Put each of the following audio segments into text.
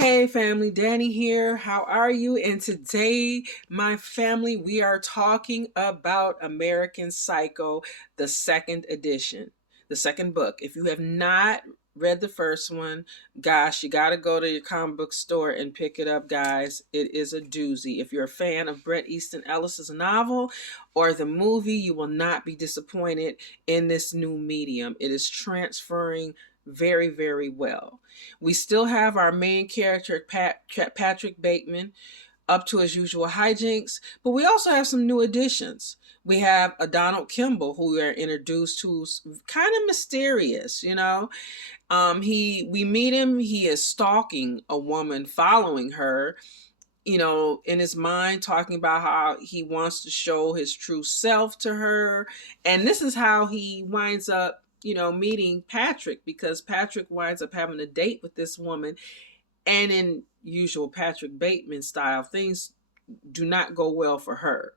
Hey family, Danny here. How are you? And today, my family, we are talking about American Psycho, the second edition, the second book. If you have not read the first one, gosh, you got to go to your comic book store and pick it up, guys. It is a doozy. If you're a fan of Bret Easton Ellis's novel or the movie, you will not be disappointed in this new medium. It is transferring very, very well. We still have our main character, Patrick Bateman, up to his usual hijinks, but we also have some new additions. We have a Donald Kimball who we are introduced to, kind of mysterious, you know. We meet him. He is stalking a woman, following her, you know, in his mind, talking about how he wants to show his true self to her, and this is how he winds up, you know, meeting Patrick, because Patrick winds up having a date with this woman, and in usual Patrick Bateman style, things do not go well for her.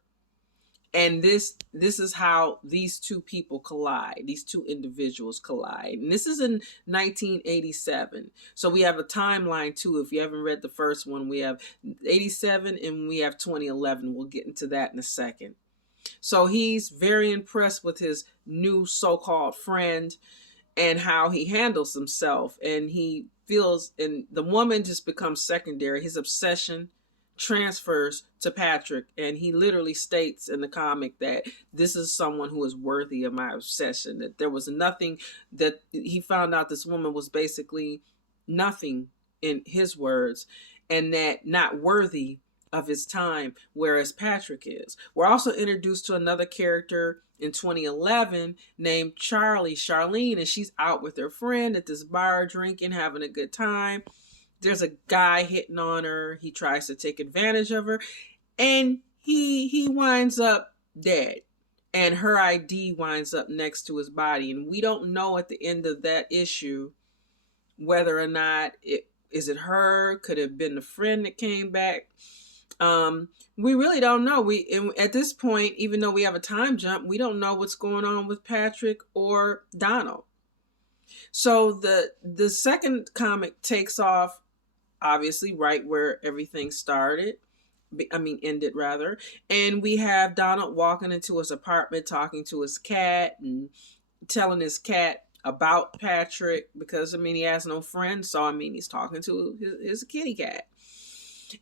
And this is how these two people collide. These two individuals collide. And this is in 1987. So we have a timeline too. If you haven't read the first one, we have 87 and we have 2011. We'll get into that in a second. So he's very impressed with his new so-called friend and how he handles himself. And he feels, and the woman just becomes secondary. His obsession transfers to Patrick, and he literally states in the comic that this is someone who is worthy of my obsession. That there was nothing, that he found out this woman was basically nothing in his words, and that not worthy of his time, whereas Patrick is. We're also introduced to another character in 2011 named Charlene, and she's out with her friend at this bar drinking, having a good time. There's a guy hitting on her. He tries to take advantage of her, and he winds up dead, and her ID winds up next to his body. And we don't know at the end of that issue whether or not is it her, could it have been the friend that came back. We really don't know. At this point, even though we have a time jump, we don't know what's going on with Patrick or Donald. So the second comic takes off, obviously, right where everything ended rather. And we have Donald walking into his apartment, talking to his cat and telling his cat about Patrick, because he has no friends. So he's talking to his kitty cat.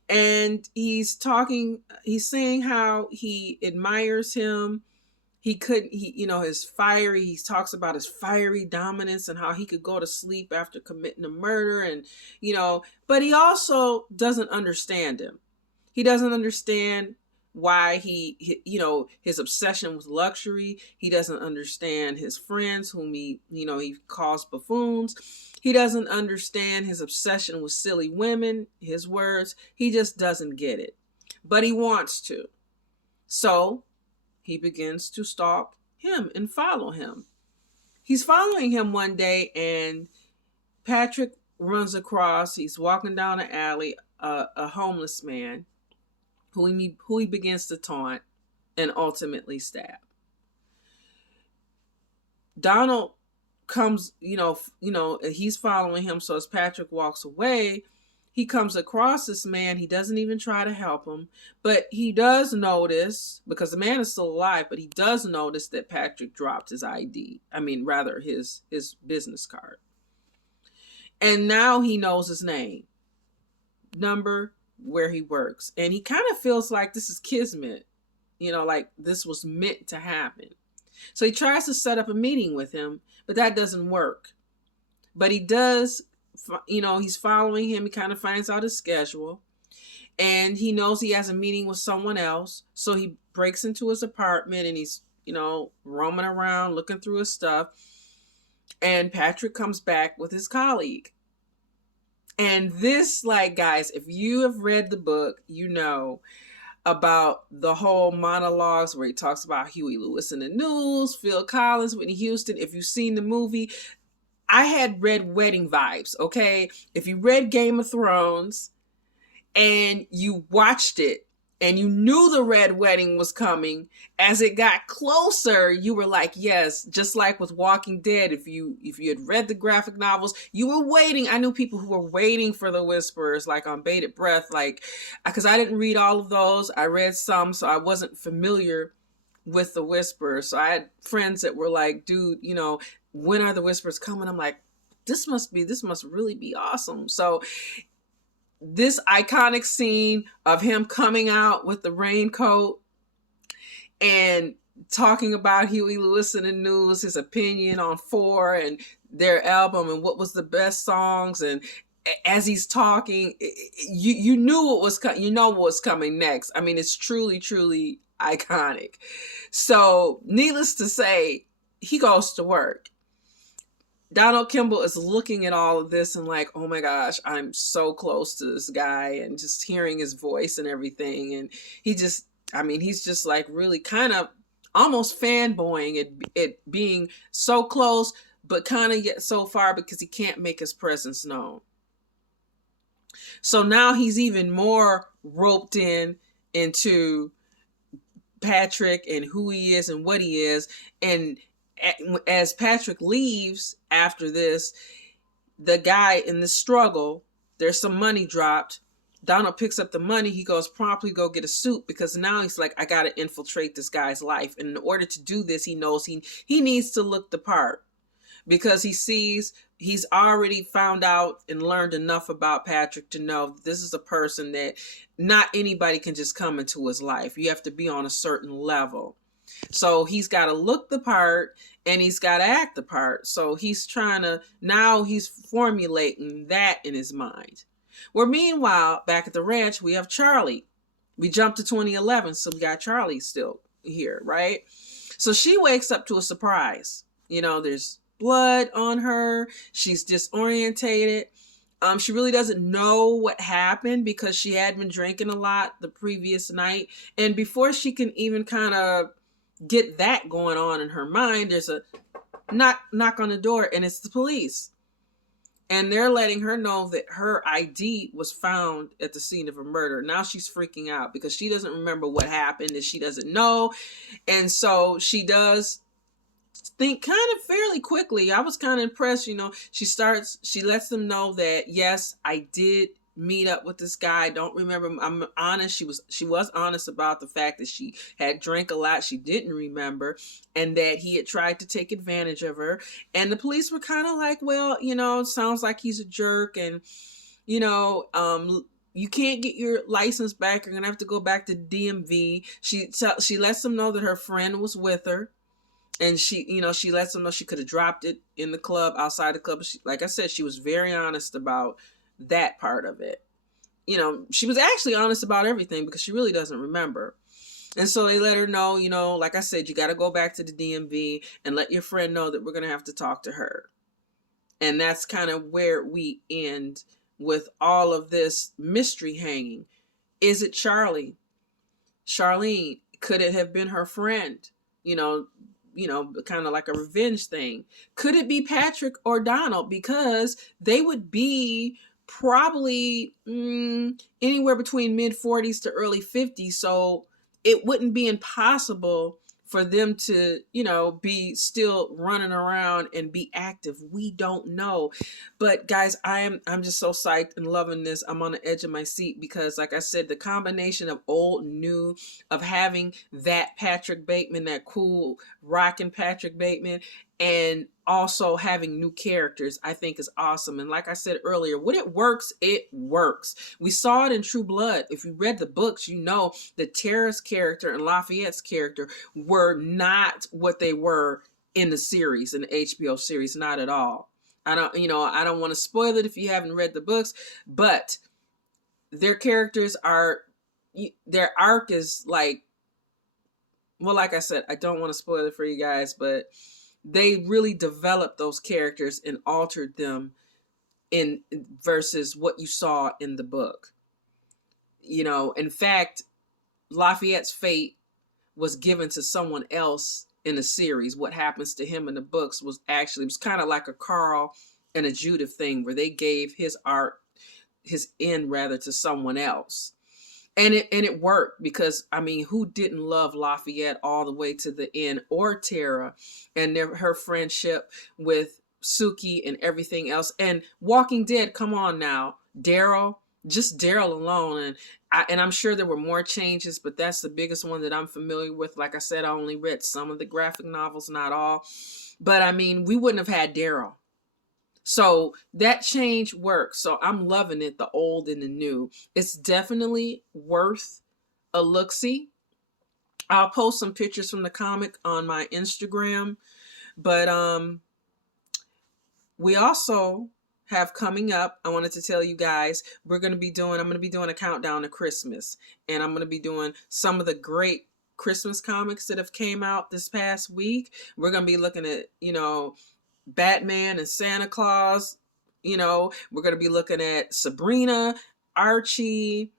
And he's saying how he admires him. He talks about his fiery dominance and how he could go to sleep after committing a murder, and, but he also doesn't understand him. He doesn't understand why his obsession with luxury. He doesn't understand his friends, whom he calls buffoons. He doesn't understand his obsession with silly women, his words. He just doesn't get it, but he wants to. So he begins to stalk him and follow him. He's following him one day, and Patrick runs across, he's walking down an alley, a homeless man who he begins to taunt and ultimately stab. Donald comes, he's following him. So as Patrick walks away, he comes across this man. He doesn't even try to help him, but he does notice, because the man is still alive, but he does notice that Patrick dropped his ID. His business card. And now he knows his name, number, where he works. And he kind of feels like this is kismet, like this was meant to happen. So he tries to set up a meeting with him, but that doesn't work. But he does, he's following him. He kind of finds out his schedule, and he knows he has a meeting with someone else. So he breaks into his apartment, and he's, roaming around, looking through his stuff. And Patrick comes back with his colleague. And this, guys, if you have read the book, about the whole monologues where he talks about Huey Lewis in the news, Phil Collins, Whitney Houston. If you've seen the movie, I had Red Wedding vibes, okay? If you read Game of Thrones and you watched it and you knew the red wedding was coming. As it got closer, you were like, yes, just like with Walking Dead. If you had read the graphic novels, you were waiting. I knew people who were waiting for the Whisperers, like on bated breath, like, because I didn't read all of those. I read some, so I wasn't familiar with the Whisperers. So I had friends that were like, dude, when are the Whisperers coming? I'm like, this must really be awesome. So this iconic scene of him coming out with the raincoat and talking about Huey Lewis and the News, his opinion on Four and their album and what was the best songs, and as he's talking, you knew what was what was coming next. I mean, it's truly, truly iconic. So, needless to say, he goes to work. Donald Kimball is looking at all of this and like, oh my gosh, I'm so close to this guy, and just hearing his voice and everything. And he's just like really kind of almost fanboying at being so close, but kind of yet so far because he can't make his presence known. So now he's even more roped into Patrick and who he is and what he is. And as Patrick leaves after this, the guy in the struggle, there's some money dropped. Donald picks up the money. He goes promptly go get a suit, because now he's like, I got to infiltrate this guy's life. And in order to do this, he knows he needs to look the part, because he sees he's already found out and learned enough about Patrick to know this is a person that not anybody can just come into his life. You have to be on a certain level. So he's got to look the part and he's got to act the part. So he's he's formulating that in his mind. Where meanwhile, back at the ranch, we have Charlie. We jumped to 2011, so we got Charlie still here, right? So she wakes up to a surprise. There's blood on her. She's disorientated. She really doesn't know what happened because she had been drinking a lot the previous night. And before she can even kind of get that going on in her mind, there's a knock on the door, and it's the police. And they're letting her know that her ID was found at the scene of a murder. Now she's freaking out because she doesn't remember what happened, and she doesn't know. And so she does think kind of fairly quickly. I was kind of impressed. She lets them know that, yes, I did meet up with this guy. I don't remember. I'm honest. She was honest about the fact that she had drank a lot. She didn't remember, and that he had tried to take advantage of her. And the police were kind of like, well, it sounds like he's a jerk, and you can't get your license back. You're gonna have to go back to DMV. She lets them know that her friend was with her. And she lets them know she could have dropped it in the club, outside the club. Like I said, she was very honest about that part of it. She was actually honest about everything because she really doesn't remember. And so they let her know, like I said, you got to go back to the DMV and let your friend know that we're going to have to talk to her. And that's kind of where we end with all of this mystery hanging. Is it Charlie? Charlene? Could it have been her friend? Kind of like a revenge thing. Could it be Patrick or Donald? Because they would be probably anywhere between mid-40s to early 50s. So it wouldn't be impossible for them to, be still running around and be active. We don't know. But guys, I'm just so psyched and loving this. I'm on the edge of my seat because, like I said, the combination of old and new, of having that Patrick Bateman, that cool rockin' Patrick Bateman, and also having new characters, I think is awesome. And like I said earlier, when it works, it works. We saw it in True Blood. If you read the books, that Tara's character and Lafayette's character were not what they were in the series, in the HBO series, not at all. I don't want to spoil it if you haven't read the books, but their characters their arc is like, well, like I said, I don't want to spoil it for you guys, but they really developed those characters and altered them in versus what you saw in the book. In fact, Lafayette's fate was given to someone else in the series. What happens to him in the books was kind of like a Carl and a Judith thing, where they gave his end to someone else. And it worked because I mean, who didn't love Lafayette all the way to the end, or Tara and her friendship with Suki and everything else? And Walking Dead, come on now, Daryl, just Daryl alone, and I'm sure there were more changes, but that's the biggest one that I'm familiar with. Like I said, I only read some of the graphic novels, not all, but I mean, we wouldn't have had Daryl. So that change works. So I'm loving it, the old and the new. It's definitely worth a look-see. I'll post some pictures from the comic on my Instagram, but we also have coming up, I wanted to tell you guys, I'm going to be doing a countdown to Christmas, and I'm going to be doing some of the great Christmas comics that have came out this past week. We're going to be looking at, Batman and Santa Claus. We're going to be looking at Sabrina, Archie,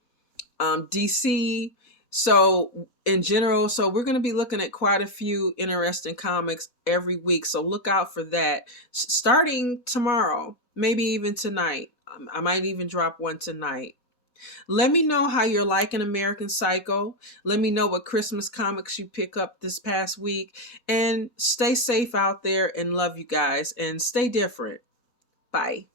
DC. So in general, so we're going to be looking at quite a few interesting comics every week. So look out for that. Starting tomorrow, maybe even tonight. I might even drop one tonight. Let me know how you're liking American Psycho. Let me know what Christmas comics you pick up this past week. And stay safe out there, and love you guys, and stay different. Bye.